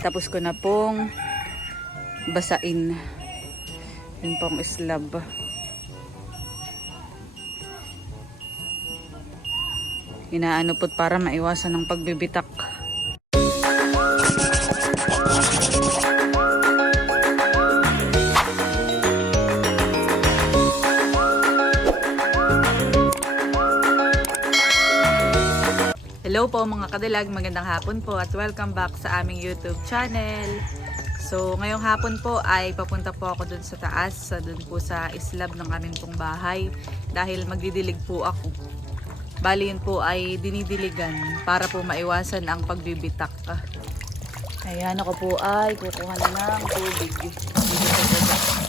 Tapos ko na pong basain. Yun pong slab. Inaano po't para maiwasan ng pagbibitak. Hello po mga kadilag, magandang hapon po at welcome back sa aming YouTube channel. So ngayong hapon po ay papunta po ako dun sa taas, sa dun po sa islab ng aming pong bahay dahil magdidilig po ako. Bali yun po ay dinidiligan para po maiwasan ang pagbibitak. Ayan ako po ay kukuha na ng tubig. Dito sa baba.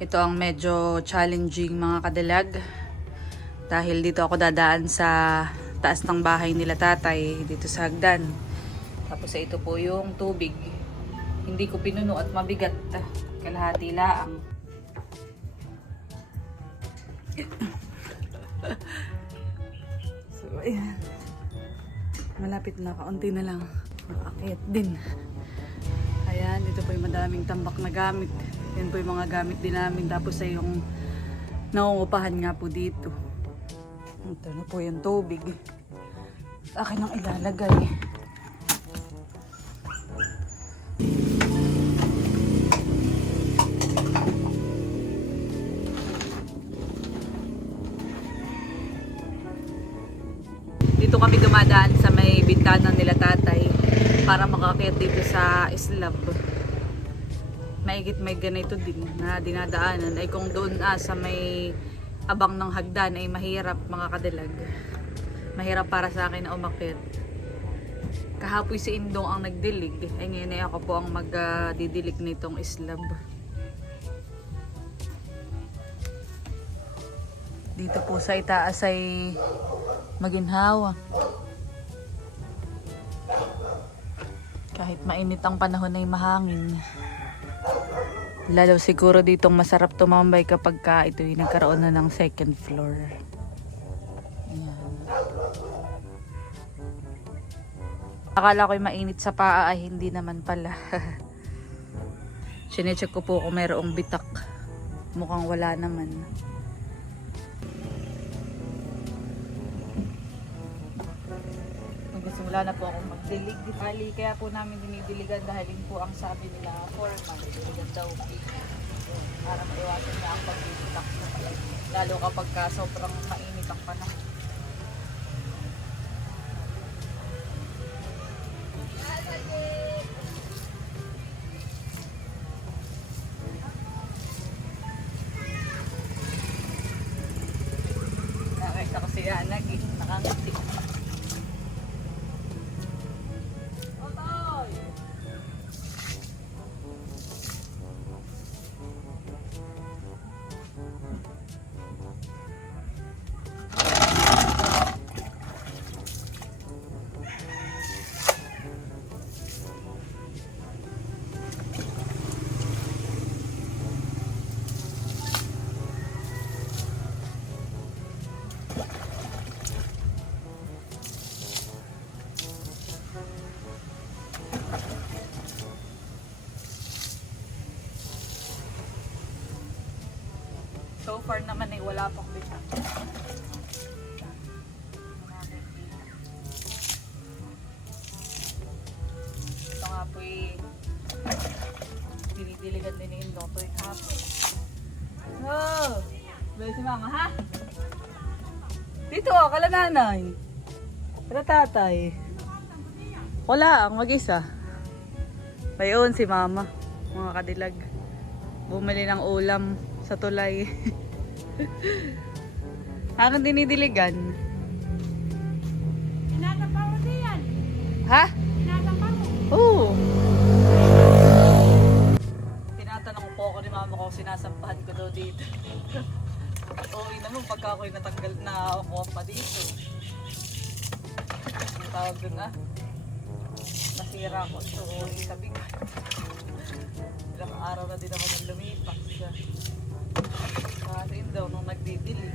Ito ang medyo challenging mga kadalag. Dahil dito ako dadaan sa taas ng bahay nila tatay, dito sa hagdan. Tapos ito po yung tubig. Hindi ko pinuno at mabigat. Kalahati laang. so, ayan. Malapit na, kaunti na lang. Makakit din. Ayan, dito po yung madaming tambak na gamit. Yan po yung mga gamit din namin. Tapos ay yung nangungupahan nga po dito. Ito na po yung tubig. Akin ang ilalagay. Dito kami dumadaan sa may bintana nila tatay para makakit dito sa slab. Maigit may ganito din na dinadaanan ay kung doon ah, sa may abang ng hagdan ay mahirap mga kadalag. Mahirap para sa akin na umakit. Kahapoy si Indong ang nagdilig. Ay ngayon ay ako po ang magdidilig nitong slab. Dito po sa itaas ay maginhawa. Kahit mainit ang panahon ay mahangin. Lalo siguro ditong masarap tumambay kapag ka ito yung nagkaroon na ng second floor. Ayan. Akala ko'y mainit sa paa ay hindi naman pala. Sinecheck ko po kung mayroong bitak. Mukhang wala naman. Nagsimula na po akong magdilig. Bali, kaya po namin dinidiligan dahil yun po ang sabi nila foreman. Diligan daw. Para maiwasan niya ang pagbibitak sa palay. Lalo kapag ka sobrang mainit ang panahon. Nakita ko si eh. Nakangiti. So far naman ay wala pang bitak. Ito nga po eh, dinidiligan din ni Indong to yung hapon. Oh! Bali si mama ha? Dito oh, kala nanay. Kala tatay. Wala, ang mag-isa. Bayon si mama, mga kadilag. Bumili ng ulam sa tulay. Anong dinidiligan? Tinatapaw mo yan. Ha? Tinatapaw mo. Oo. Tinatanong po ako ni mama ko sinasampahan ko daw dito. Oo, naman pagka ako'y natanggal na ako pa dito. Ang tawag dun ah. nasira ko. So, sabi ko, ilang araw na din ako nang lumipas. Kasi yun daw, nung nagdidilig.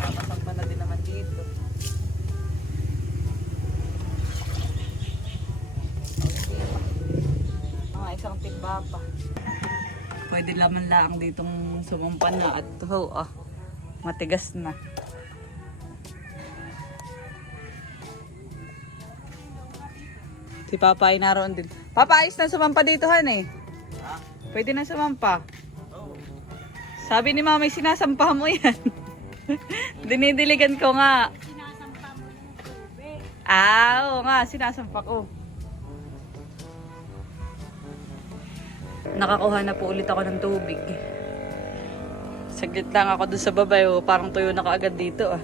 Nakasampa na din naman dito. Mga isang timba pa. Pwede laman lang ditong sumumpan na at oh, ah, matigas na. Si Papa ay naroon din. Papa, ayos na sumampa dito, han eh. Pwede na sumampa. Sabi ni Mama, sinasampa mo yan. Dinidiligan ko nga. Sinasampa mo yung tubig. Ah, oo nga, sinasampa ko. Nakakuha na po ulit ako ng tubig. Saglit lang ako doon sa babay, oh. parang tuyo na kaagad dito ah.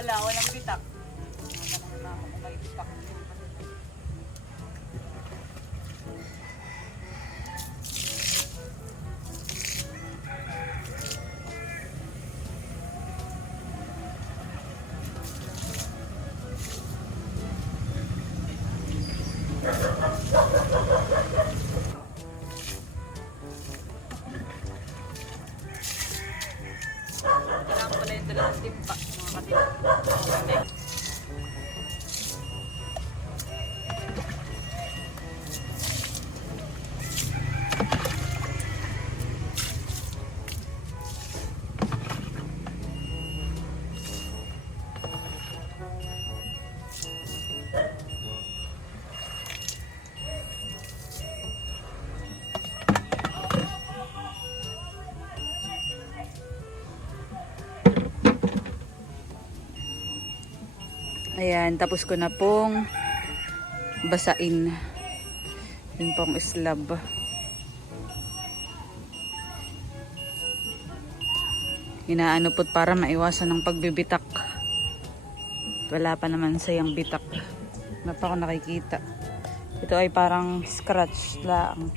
Wala, walang bitak. May bitak. Kailangan pala yung dalawang mga Ayan, tapos ko na pong basain. Yung pong slab. Inaano po't para maiwasan ng pagbibitak. Wala pa naman sayang bitak. Wala pa ako nakikita. Ito ay parang scratch lang.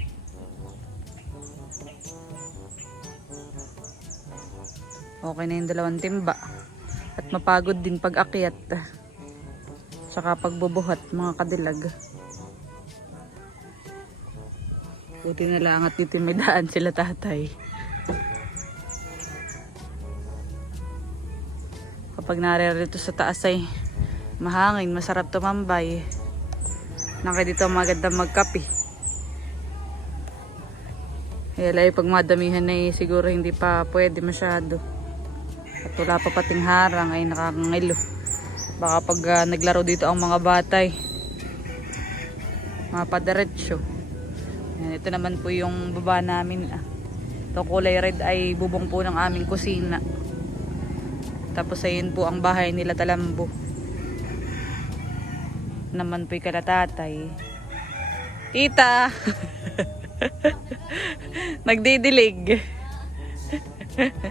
Okay na yung dalawang timba. At mapagod din pag akyat. Tsaka pagbubuhat mga kadilag. Buti na lang at dito may daan sila tatay. Kapag naririto sa taas ay mahangin, masarap tumambay. Naka dito maganda magkape. Kaya lang pag madamihan ay siguro hindi pa pwede masyado. At wala pa pating harang ay nakakangilo. Baka pag ah, naglaro dito ang mga batay, mapadiretso. Yan, ito naman po yung baba namin. Ah. Ito kulay red ay bubong po ng aming kusina. Tapos ayun po ang bahay nila Talambo. Naman po yung kalatatay. Tita! Nagdidilig.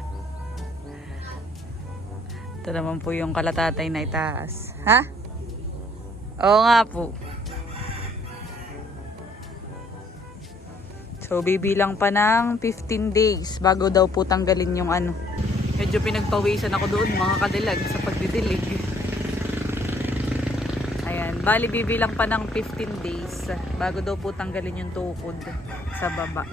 Ito naman po yung kalatatay na itaas. Ha? Oo nga po. So, bibilang pa ng 15 days bago daw po tanggalin yung ano. Medyo pinagpawisan ako doon mga kadilag sa pagdidilig. Ayan, bali bibilang pa ng 15 days bago daw po tanggalin yung tukod sa baba.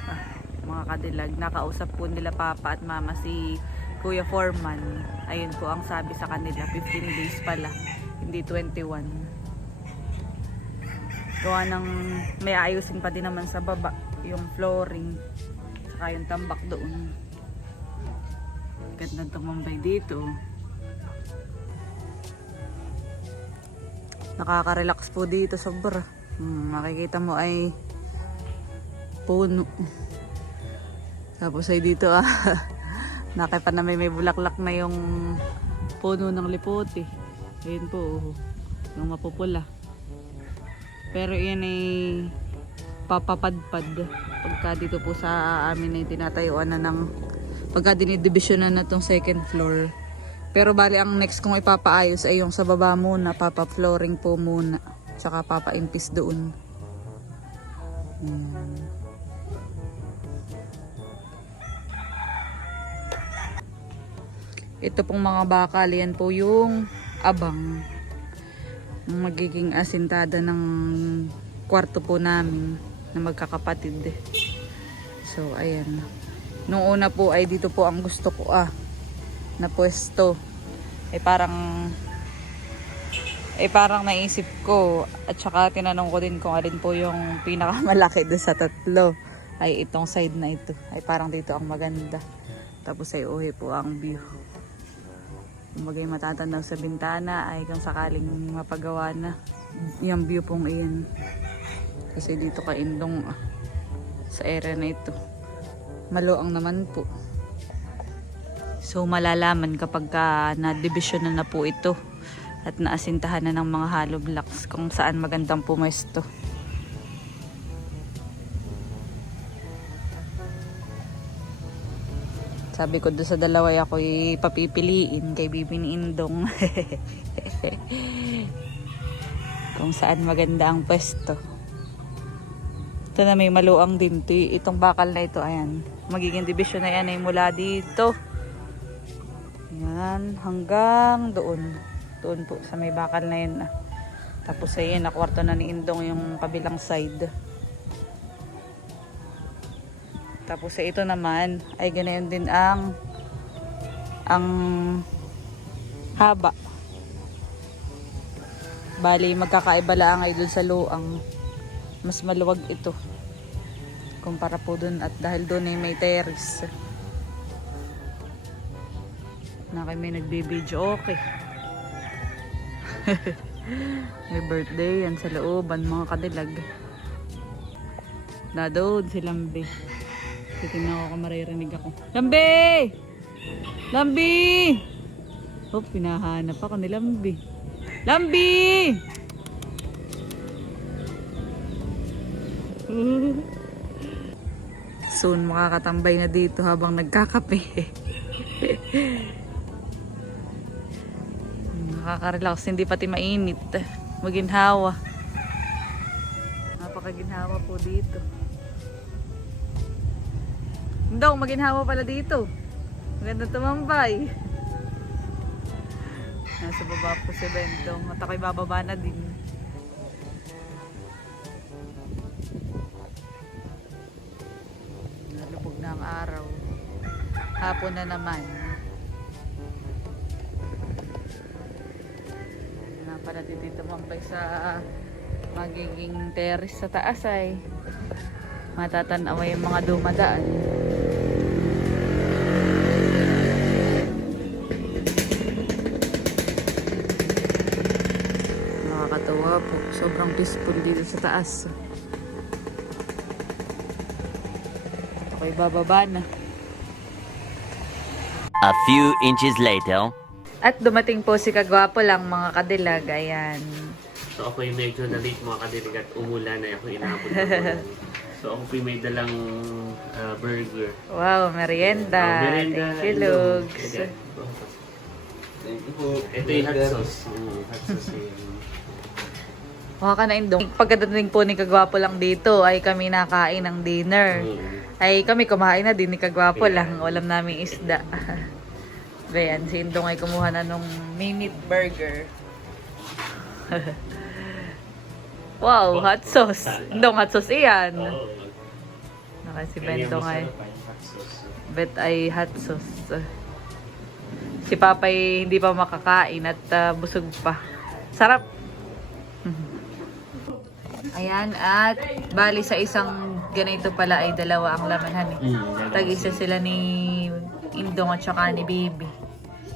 Mga kadilag, nakausap po nila papa at mama si Kuya Foreman. Ayun po ang sabi sa kanila, 15 days pala, hindi 21. Gawa ng may ayusin pa din naman sa baba, yung flooring, saka yung tambak doon. Gandang tumambay dito. Nakaka-relax po dito sobra. Hmm, makikita mo ay puno. Tapos ay dito ah. Nakipa na may, may bulaklak na yung puno ng lipote. Ayun po, oh, yung mapupula. Pero yan ay papapadpad. Pagka dito po sa amin ay tinatayuan na ng Pagka dinidivisionan na tong second floor. Pero bali ang next kong ipapaayos ay yung sa baba muna, papa flooring po muna. Tsaka papa impis doon. Ayan. Ito pong mga bakal, yan po yung abang. Ang magiging asintada ng kwarto po namin na magkakapatid. So, ayan. Nung una po ay dito po ang gusto ko ah na pwesto. Eh parang eh parang naisip ko at saka tinanong ko din kung alin po yung pinakamalaki doon sa tatlo ay itong side na ito ay parang dito ang maganda tapos ay uwi po ang view kumbaga yung sa bintana ay kung sakaling mapagawa na yung view pong iyan. Kasi dito ka indong ah, sa area na ito. Maluang naman po. So malalaman kapag ka na-division na, na po ito at naasintahan na ng mga hollow blocks kung saan magandang pumesto. Sabi ko doon sa dalawa ako papipiliin kay Bibi Indong. kung saan maganda ang pwesto. Ito na may maluang din. Ito, itong bakal na ito, ayan. Magiging division na yan ay mula dito. Yan, hanggang doon. Doon po sa may bakal na ah. Tapos ayun, nakwarto na ni Indong yung kabilang side. Tapos sa ito naman, ay ganayon din ang ang haba. Bali, magkakaiba lang ay dun sa luang. Mas maluwag ito. Kumpara po dun at dahil dun ay may terrace na kami nagbibideo okay may birthday yan sa looban mga kadilag na doon si Lambi titignan ko kung maririnig ako Lambi! Lambi! oh pinahanap ako ni Lambi Lambi! soon makakatambay na dito habang nagkakape Nakaka-relax, hindi pati mainit. Maginhawa. Napakaginhawa po dito. Dong, maginhawa pala dito. Maganda tumambay. Nasa baba po si Bentong. At ako'y bababa na din. Nalubog na ang araw. Hapon na naman. na pala dito mampay sa magiging terrace sa taas ay matatanaw yung mga dumadaan. Nakakatawa po. Sobrang peaceful dito sa taas. Okay, bababa na. A few inches later. At dumating po si Kagwapo lang mga kadilag. Ayan. So ako yung medyo na-late mga kadilig at umulan na ako ulan. So ako po yung may dalang ah, burger. Wow, merienda. Ah, merienda, Thank you, hello. Lugs. Thank you po. Ito yung hot sauce. Mm, hot sauce yung... Mukha ka na indong. Pagkadating po ni Kagwapo lang dito ay kami nakain ng dinner. Mm. Ay kami kumain na din ni Kagwapo lang. Ulam namin isda. Bayan, si Indong ay kumuha na nung minute burger. wow, hot sauce. Indong hot sauce iyan. Naka si Bentong ay, bet ay hot sauce. Si Papay hindi pa makakain at ah, busog pa. Sarap. Ayan, at bali sa isang ganito pala ay dalawa ang laman, honey. Mm. Tag-isa sila ni Indong at saka ni Bibi.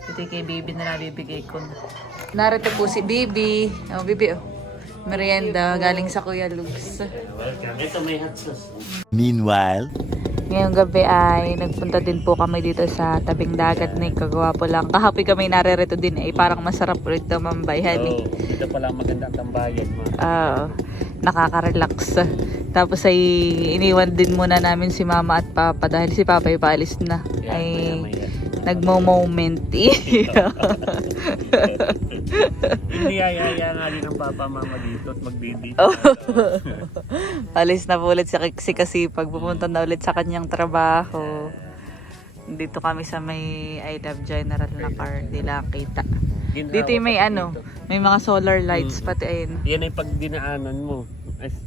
Ito kay Bibi na nabibigay ko na. Narito po si Bibi. Oh, Bibi, oh. Merienda galing sa Kuya Lugs. Welcome. Ito may hot sauce. Meanwhile. Ngayong gabi ay nagpunta din po kami dito sa tabing dagat ni Kagwapo lang. Kahapoy kami naririto din ay parang masarap ulit tumambay, honey. So, ito pala ang magandang tambayan mga Oo. Nakaka-relax. Tapos ay iniwan din muna namin si mama at papa dahil si papa ay paalis na. Yan, ay nagmo-moment. Hindi ayaya nga din ang papa mama dito at magdidate. Oh. Alis na po ulit si, si Kasipag. Pupunta na ulit sa kanyang trabaho. Dito kami sa may I Love General na car. Di lang kita. Dito yung may ano, dito. may mga solar lights Mm. pati ayun. Yan ay pag dinaanan mo.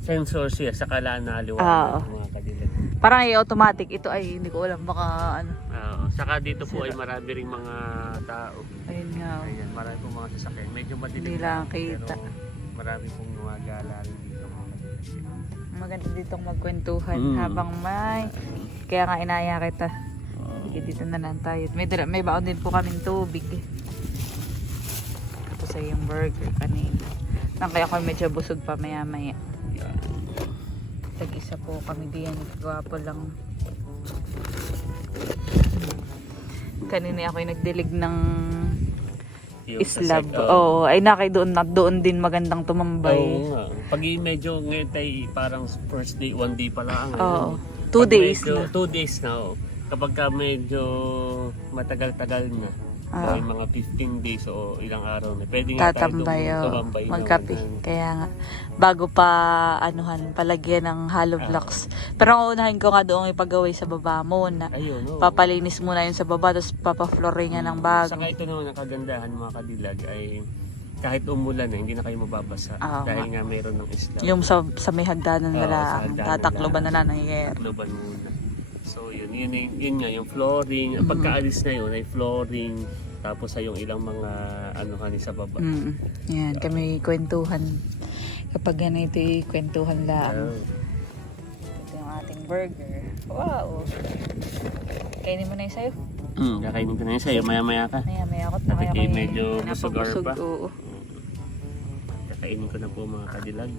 Sensor siya sa kalaan na Oo. mga kadilag. Parang ay automatic. Ito ay hindi ko alam baka ano. Oo. Saka dito po ay marami ring mga tao. Ayun nga. Ayan, marami pong mga sasakyan. Medyo madilim Hindi lang kita. Pero marami pong mga gala rin dito. Maganda ditong magkwentuhan Mm. habang may kaya nga inaya kita. Sige, dito na lang tayo. May, may baon din po kaming tubig. Ay yung burger kanina. Nang kaya ako medyo busog pa maya maya. Tag-isa po kami diyan. Gwapo lang. Kanina ako yung nagdilig ng Yung sa islab. Oo, ay nakay doon na doon din magandang tumambay. Oo nga. Pag medyo ngayon tayo parang first day, one day pa lang. Oo. Ano? Two Pag days medyo, na. Two days na, oh. Kapag ka medyo matagal-tagal na, Ah. mga 15 days o ilang araw na, pwede nga tayo tatambay dum- oh, tumambay naman. magkape kaya nga bago pa anuhan palagyan ng hollow blocks pero ang unahin ko nga doon ipagaway sa baba muna Ayun, oh. papalinis muna yun sa baba tapos papafloringan ng bago Saka ito naman ang kagandahan mga kadilag ay kahit umulan na, hindi na kayo mababasa. Oo dahil nga meron ng isla. yung sa, sa may hagdanan Oo, na sa hagdanan tatakloban na lang. ng air Takloban muna. So yun, yun, yun, yun nga, yung flooring, Mm-hmm. pagkaalis na yun ay flooring, tapos ay yung ilang mga ano kani sa baba. mm. yan kami kwentuhan kapag ganito kwentuhan lang Oh. ito yung ating burger wow kainin mo na yung sayo Mm, kakainin ko na yun sa'yo, maya-maya ka. maya maya ako At kaya ito'y ako medyo busog or pa? oo. Kakainin ko na po mga kadilag.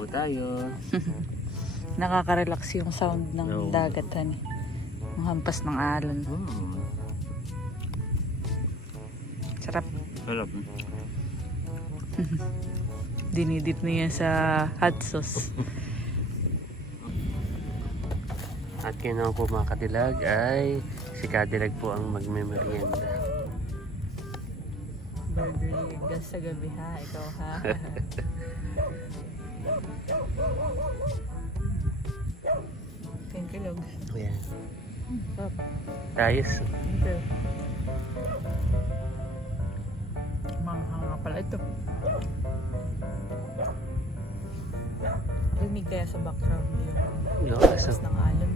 Po tayo. Nakaka-relax yung sound ng Oo. dagat, honey. Ang hampas ng alon. Mm. Sarap. Sarap. Dinidip niya sa hot sauce. At kinaw po mga kadilag ay si Kadilag po ang magme-merienda. Burger gas sa gabi ha. Ikaw ha. Thank you, Log. Ayan. Sarap. Ayos. Thank you. Manghang nga pala ito. Rinig kaya sa background yung Yung hampas ng alon.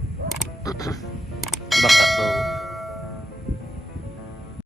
Baka po.